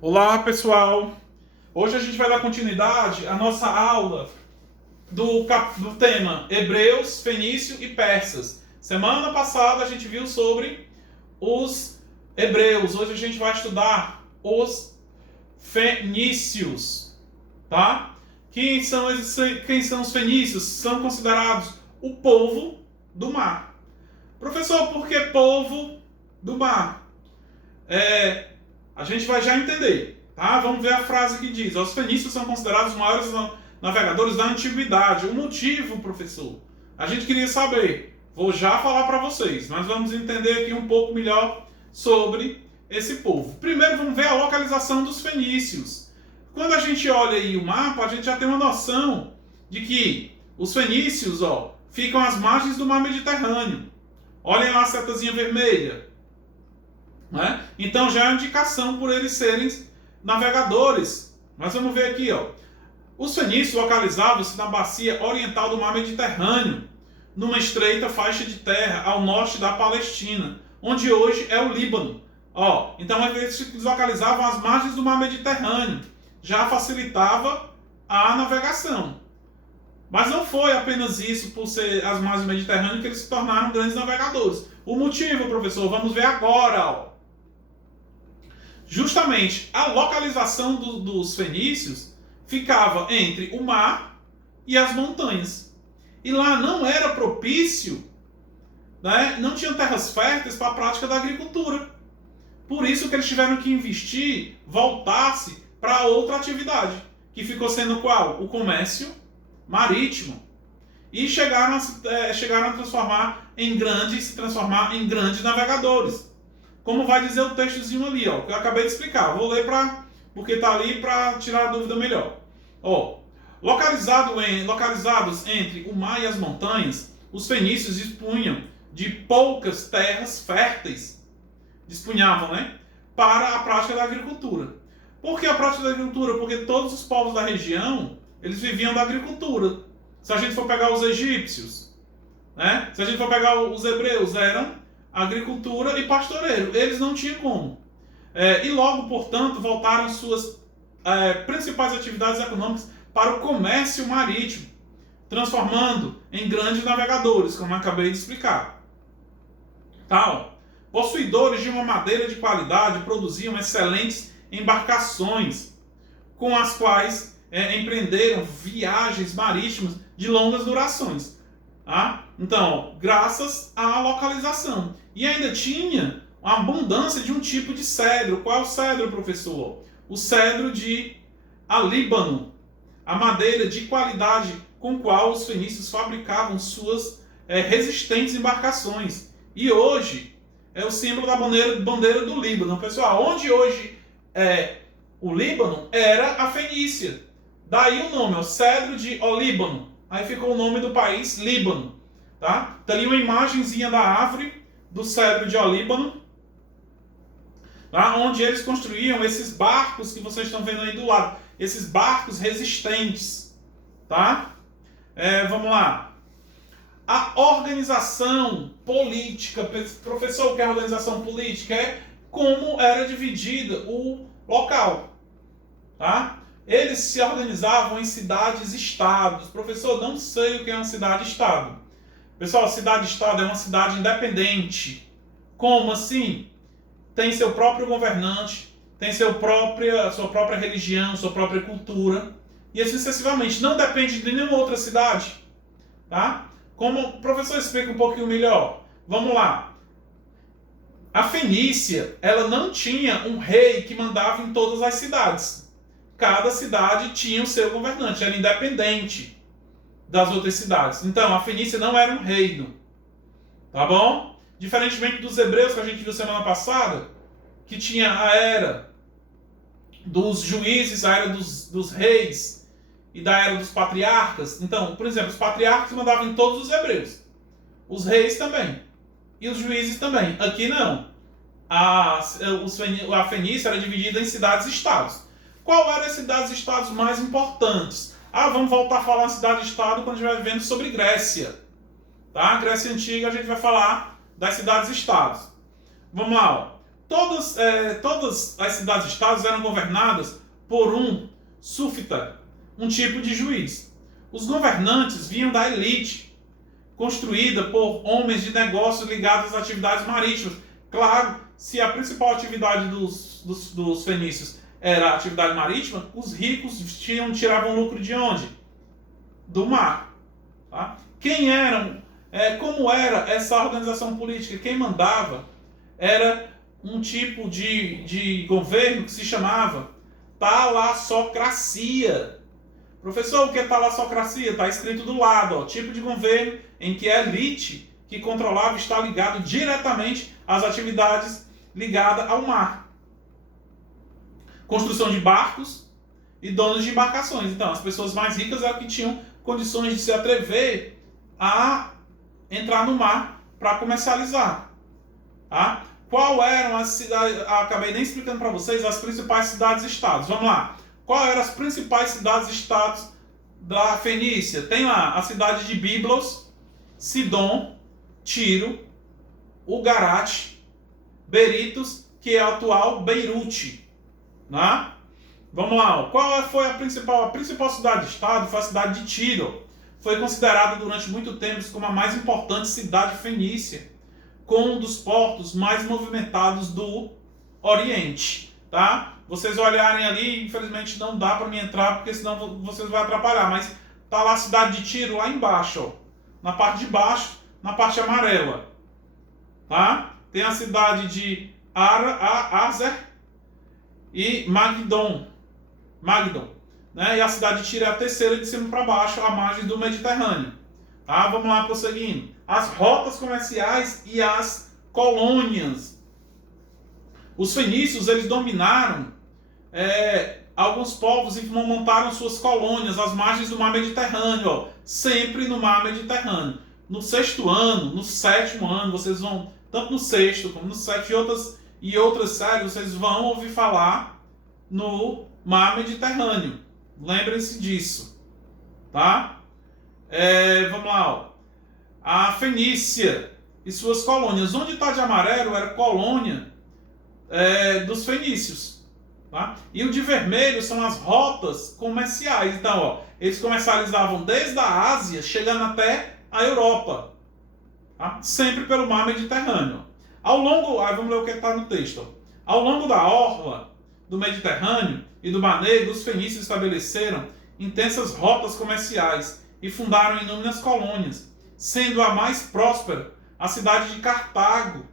Olá, pessoal! Hoje a gente vai dar continuidade à nossa aula do tema Hebreus, Fenício e Persas. Semana passada a gente viu sobre os hebreus. Hoje a gente vai estudar os fenícios, tá? Quem são os fenícios? São considerados o povo do mar. Professor, por que povo do mar? A gente vai já entender, tá? Vamos ver a frase que diz: os fenícios são considerados os maiores navegadores da antiguidade. O motivo, professor, a gente queria saber. Vou já falar para vocês, mas vamos entender aqui um pouco melhor sobre esse povo. Primeiro vamos ver a localização dos fenícios. Quando a gente olha aí o mapa, a gente já tem uma noção de que os fenícios, ficam às margens do mar Mediterrâneo. Olhem lá a setazinha vermelha. Né? Então já é uma indicação por eles serem navegadores. Mas vamos ver aqui, Os fenícios localizavam-se na bacia oriental do mar Mediterrâneo, numa estreita faixa de terra ao norte da Palestina, onde hoje é o Líbano. Então eles se localizavam às margens do mar Mediterrâneo, já facilitava a navegação. Mas não foi apenas isso, por ser as margens do Mediterrâneo, que eles se tornaram grandes navegadores. O motivo, professor, vamos ver agora. Justamente a localização dos fenícios ficava entre o mar e as montanhas. E lá não era propício, né? Não tinham terras férteis para a prática da agricultura. Por isso que eles tiveram que investir, voltar-se para outra atividade, que ficou sendo qual? O comércio marítimo. E chegaram a se transformar em grandes navegadores. Como vai dizer o textozinho ali, que eu acabei de explicar. Vou ler porque está ali para tirar a dúvida melhor. Localizados entre o mar e as montanhas, os fenícios dispunham de poucas terras férteis. Dispunhavam, né? Para a prática da agricultura. Por que a prática da agricultura? Porque todos os povos da região, eles viviam da agricultura. Se a gente for pegar os egípcios, né? Se a gente for pegar os hebreus, eram agricultura e pastoreiro. Eles não tinham como. E logo, portanto, voltaram suas principais atividades econômicas para o comércio marítimo, transformando em grandes navegadores, como eu acabei de explicar. Possuidores de uma madeira de qualidade, produziam excelentes embarcações, com as quais empreenderam viagens marítimas de longas durações. Então, graças à localização. E ainda tinha a abundância de um tipo de cedro. Qual é o cedro, professor? O cedro de Alíbano. A madeira de qualidade com qual os fenícios fabricavam suas resistentes embarcações. E hoje é o símbolo da bandeira do Líbano. Pessoal, onde hoje é o Líbano era a Fenícia. Daí o nome, o cedro de Olíbano. Aí ficou o nome do país, Líbano. Tá? Tá ali uma imagenzinha da árvore do cedro de Olíbano, tá? Onde eles construíam esses barcos que vocês estão vendo aí do lado. Esses barcos resistentes. Tá? Vamos lá. A organização política. Professor, o que é a organização política? É como era dividida o local. Tá? Eles se organizavam em cidades-estados. Professor, não sei o que é uma cidade-estado. Pessoal, cidade-estado é uma cidade independente. Como assim? Tem seu próprio governante, tem sua própria religião, sua própria cultura. E assim sucessivamente. Não depende de nenhuma outra cidade. Tá? Como o professor explica um pouquinho melhor. Vamos lá. A Fenícia, ela não tinha um rei que mandava em todas as cidades. Cada cidade tinha o seu governante, era independente das outras cidades. Então, a Fenícia não era um reino. Tá bom? Diferentemente dos hebreus que a gente viu semana passada, que tinha a era dos juízes, a era dos reis e da era dos patriarcas. Então, por exemplo, os patriarcas mandavam em todos os hebreus. Os reis também. E os juízes também. Aqui não. A Fenícia era dividida em cidades-estados. Qual eram as cidades-estados mais importantes? Vamos voltar a falar em cidade-estado quando a gente vai vendo sobre Grécia. Tá? Grécia Antiga, a gente vai falar das cidades-estados. Vamos lá. todas as cidades-estados eram governadas por um súfita, um tipo de juiz. Os governantes vinham da elite, construída por homens de negócios ligados às atividades marítimas. Claro, se a principal atividade dos fenícios era a atividade marítima, os ricos tiravam lucro de onde? Do mar. Tá? Como era essa organização política? Quem mandava era um tipo de governo que se chamava talassocracia. Professor, o que é talassocracia? Está escrito do lado, ó, tipo de governo em que a elite que controlava está ligado diretamente às atividades ligadas ao mar. Construção de barcos e donos de embarcações. Então, as pessoas mais ricas eram que tinham condições de se atrever a entrar no mar para comercializar. Tá? Qual eram as cidades? Acabei nem explicando para vocês as principais cidades-estados. Vamos lá. Qual eram as principais cidades-estados da Fenícia? Tem lá a cidade de Biblos, Sidom, Tiro, Ugarate, Berytos, que é a atual Beirute. Né? Vamos lá. Qual foi a principal cidade-estado? Foi a cidade de Tiro. Foi considerada durante muito tempo como a mais importante cidade fenícia, com um dos portos mais movimentados do Oriente. Tá? Vocês olharem ali, infelizmente não dá para me entrar, porque senão vocês vão atrapalhar, mas tá lá a cidade de Tiro, lá embaixo, ó, na parte de baixo, na parte amarela. Tá? Tem a cidade de Azer e Magdon, né? E a cidade de Tiro é a terceira de cima para baixo, à margem do Mediterrâneo. Tá? Vamos lá, prosseguindo. As rotas comerciais e as colônias. Os fenícios, eles dominaram alguns povos e montaram suas colônias às margens do mar Mediterrâneo, ó, sempre no mar Mediterrâneo. No sexto ano, no sétimo ano, vocês vão, tanto no sexto como no sétimo e outras séries, vocês vão ouvir falar no mar Mediterrâneo. Lembrem-se disso. Tá? Vamos lá. Ó. A Fenícia e suas colônias. Onde está de amarelo era colônia dos fenícios. Tá? E o de vermelho são as rotas comerciais. Então, ó, eles comercializavam desde a Ásia, chegando até a Europa. Tá? Sempre pelo mar Mediterrâneo. Vamos ler o que está no texto. Ó. Ao longo da orla do Mediterrâneo e do Mar Negro, os fenícios estabeleceram intensas rotas comerciais e fundaram inúmeras colônias, sendo a mais próspera a cidade de Cartago,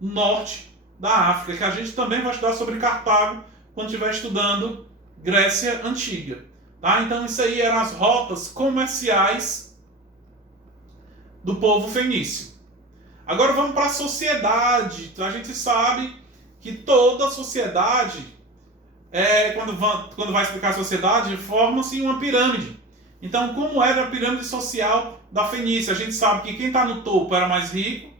no norte da África, que a gente também vai estudar sobre Cartago quando estiver estudando Grécia Antiga. Tá? Então isso aí eram as rotas comerciais do povo fenício. Agora vamos para a sociedade. A gente sabe que toda a sociedade, quando vai explicar a sociedade, forma-se uma pirâmide. Então, como era a pirâmide social da Fenícia? A gente sabe que quem está no topo era mais rico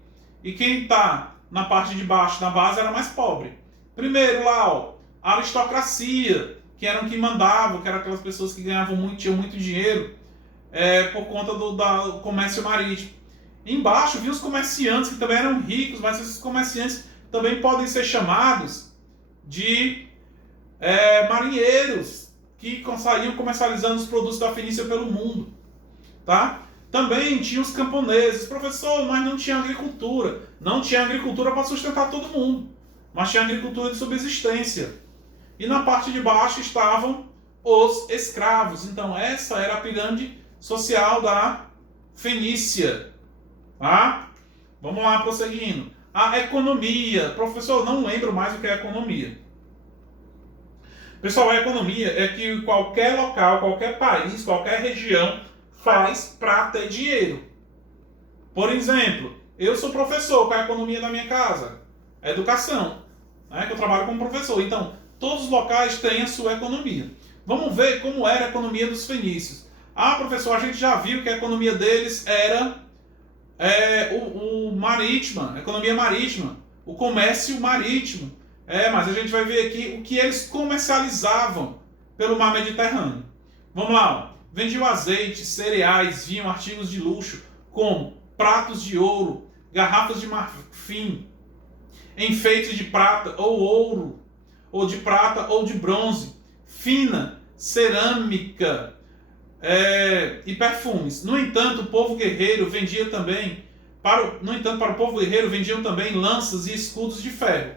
e quem está na parte de baixo, na base, era mais pobre. Primeiro lá, ó, a aristocracia, que eram quem mandavam, que eram aquelas pessoas que ganhavam muito, tinham muito dinheiro por conta do comércio marítimo. Embaixo, viu os comerciantes, que também eram ricos, mas esses comerciantes também podem ser chamados de marinheiros, que saíam comercializando os produtos da Fenícia pelo mundo. Tá? Também tinha os camponeses. Professor, mas não tinha agricultura. Não tinha agricultura para sustentar todo mundo, mas tinha agricultura de subsistência. E na parte de baixo estavam os escravos. Então essa era a pirâmide social da Fenícia. Tá? Vamos lá, prosseguindo. A economia. Professor, não lembro mais o que é economia. Pessoal, a economia é que qualquer local, qualquer país, qualquer região faz para ter dinheiro. Por exemplo, eu sou professor, qual é a economia da minha casa? A educação, né? Que eu trabalho como professor. Então, todos os locais têm a sua economia. Vamos ver como era a economia dos fenícios. Ah, professor, a gente já viu que a economia deles era a economia marítima, o comércio marítimo. Mas a gente vai ver aqui o que eles comercializavam pelo mar Mediterrâneo. Vamos lá. Ó. Vendiam azeite, cereais, vinho, artigos de luxo, como pratos de ouro, garrafas de marfim, enfeites de prata ou ouro, ou de prata ou de bronze, fina, cerâmica e perfumes. No entanto, o povo guerreiro vendia também, para o povo guerreiro vendiam também lanças e escudos de ferro.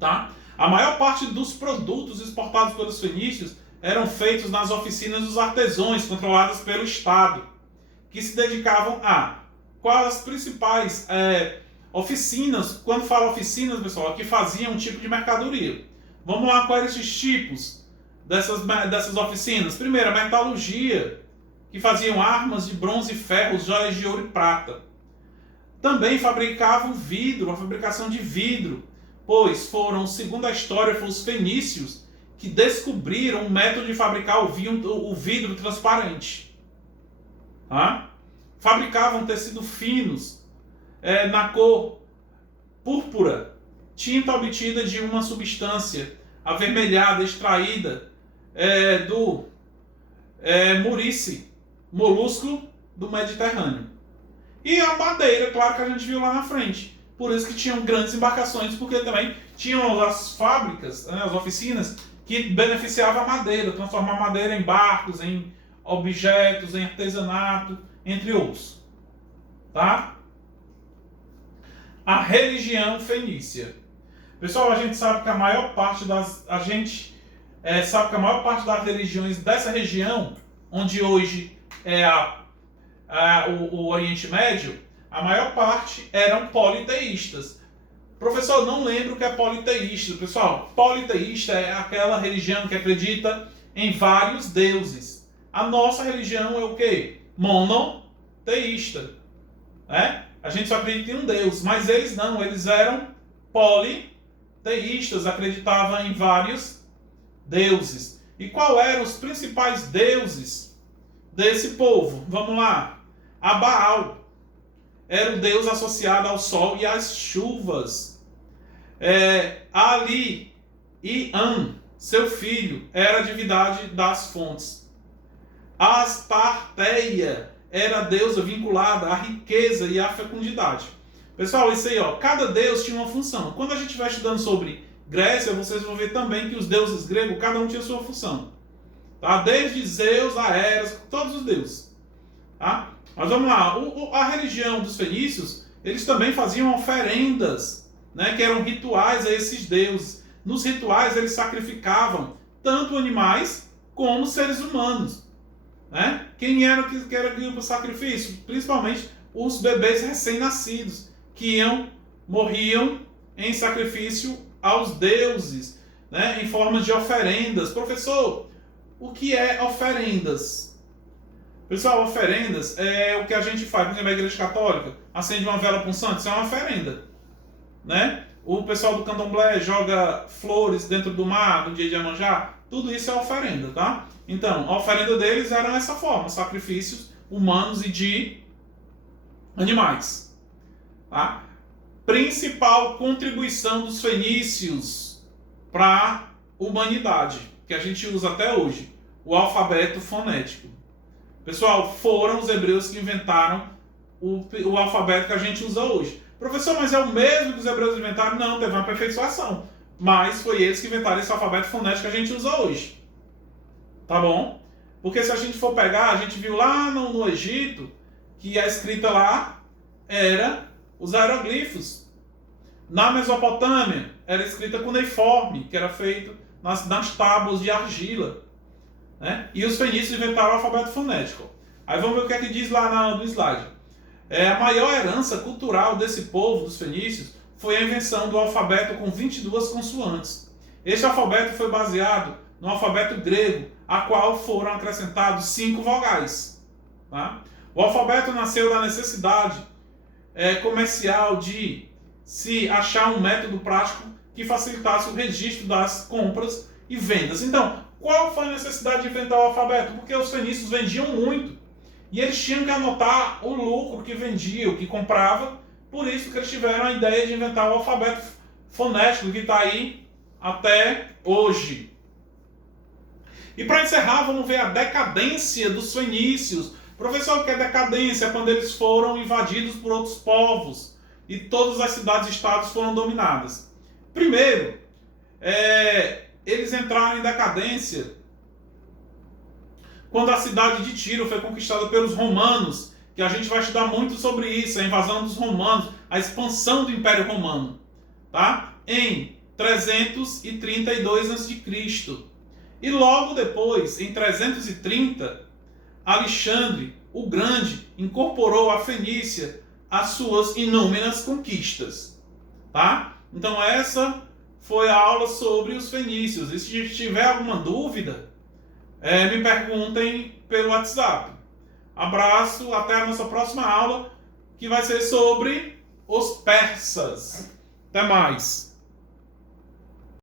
Tá? A maior parte dos produtos exportados pelos fenícios eram feitos nas oficinas dos artesãos, controladas pelo Estado, que se dedicavam a quais as principais oficinas. Quando falo oficinas, pessoal, que faziam um tipo de mercadoria. Vamos lá, quais eram esses tipos dessas oficinas? Primeiro, a metalurgia, que faziam armas de bronze e ferro, joias de ouro e prata. Também fabricavam vidro, a fabricação de vidro, pois segundo a história, foram os fenícios que descobriram um método de fabricar o vidro transparente. Tá? Fabricavam tecidos finos, na cor púrpura, tinta obtida de uma substância avermelhada, extraída do murici, molusco do Mediterrâneo. E a madeira, claro que a gente viu lá na frente. Por isso que tinham grandes embarcações, porque também tinham as fábricas, as oficinas, que beneficiavam a madeira, transformar a madeira em barcos, em objetos, em artesanato, entre outros. Tá? A religião fenícia. Pessoal, a gente sabe que a maior parte das religiões dessa região, onde hoje é o Oriente Médio, a maior parte eram politeístas. Professor, não lembro o que é politeísta. Pessoal, politeísta é aquela religião que acredita em vários deuses. A nossa religião é o quê? Monoteísta. A gente só acredita em um Deus, mas eles não, eles eram politeístas, acreditavam em vários deuses. E qual eram os principais deuses desse povo? Vamos lá. A Baal era o deus associado ao sol e às chuvas. Ali e An, seu filho, era a divindade das fontes. Astarteia era a deusa vinculada à riqueza e à fecundidade. Pessoal, isso aí, cada deus tinha uma função. Quando a gente estiver estudando sobre Grécia, vocês vão ver também que os deuses gregos, cada um tinha sua função. Tá? Desde Zeus a Eras, todos os deuses. Tá? Mas vamos lá, a religião dos fenícios, eles também faziam oferendas, que eram rituais a esses deuses. Nos rituais eles sacrificavam tanto animais como seres humanos. Quem era que era para o sacrifício? Principalmente os bebês recém-nascidos, que morriam em sacrifício aos deuses, em forma de oferendas. Professor, o que é oferendas? Pessoal, oferendas é o que a gente faz, por exemplo, na igreja católica, acende uma vela para um santo, isso é uma oferenda. O pessoal do candomblé joga flores dentro do mar, no dia de Iemanjá, tudo isso é oferenda, tá? Então, a oferenda deles era dessa forma, sacrifícios humanos e de animais. Tá? Principal contribuição dos fenícios para a humanidade, que a gente usa até hoje, o alfabeto fonético. Pessoal, foram os hebreus que inventaram o alfabeto que a gente usa hoje. Professor, mas é o mesmo que os hebreus inventaram? Não, teve uma aperfeiçoação. Mas foi eles que inventaram esse alfabeto fonético que a gente usa hoje. Tá bom? Porque se a gente for pegar, a gente viu lá no Egito que a escrita lá era os hieroglifos. Na Mesopotâmia era escrita cuneiforme, que era feito nas tábuas de argila. E os fenícios inventaram o alfabeto fonético. Aí vamos ver o que é que diz lá no slide. A maior herança cultural desse povo, dos fenícios, foi a invenção do alfabeto com 22 consoantes. Este alfabeto foi baseado no alfabeto grego, a qual foram acrescentados 5 vogais. Tá? O alfabeto nasceu da necessidade comercial de se achar um método prático que facilitasse o registro das compras e vendas. Então, qual foi a necessidade de inventar o alfabeto? Porque os fenícios vendiam muito. E eles tinham que anotar o lucro que vendia, o que comprava. Por isso que eles tiveram a ideia de inventar o alfabeto fonético, que está aí até hoje. E para encerrar, vamos ver a decadência dos fenícios. Professor, o que é decadência? Quando eles foram invadidos por outros povos. e todas as cidades-estados foram dominadas. Primeiro, eles entraram em decadência quando a cidade de Tiro foi conquistada pelos romanos, que a gente vai estudar muito sobre isso, a invasão dos romanos, a expansão do Império Romano, tá? Em 332 a.C. E logo depois, em 330, Alexandre o Grande incorporou a Fenícia às suas inúmeras conquistas, tá? Então essa foi a aula sobre os fenícios. E se tiver alguma dúvida, me perguntem pelo WhatsApp. Abraço, até a nossa próxima aula, que vai ser sobre os persas. Até mais!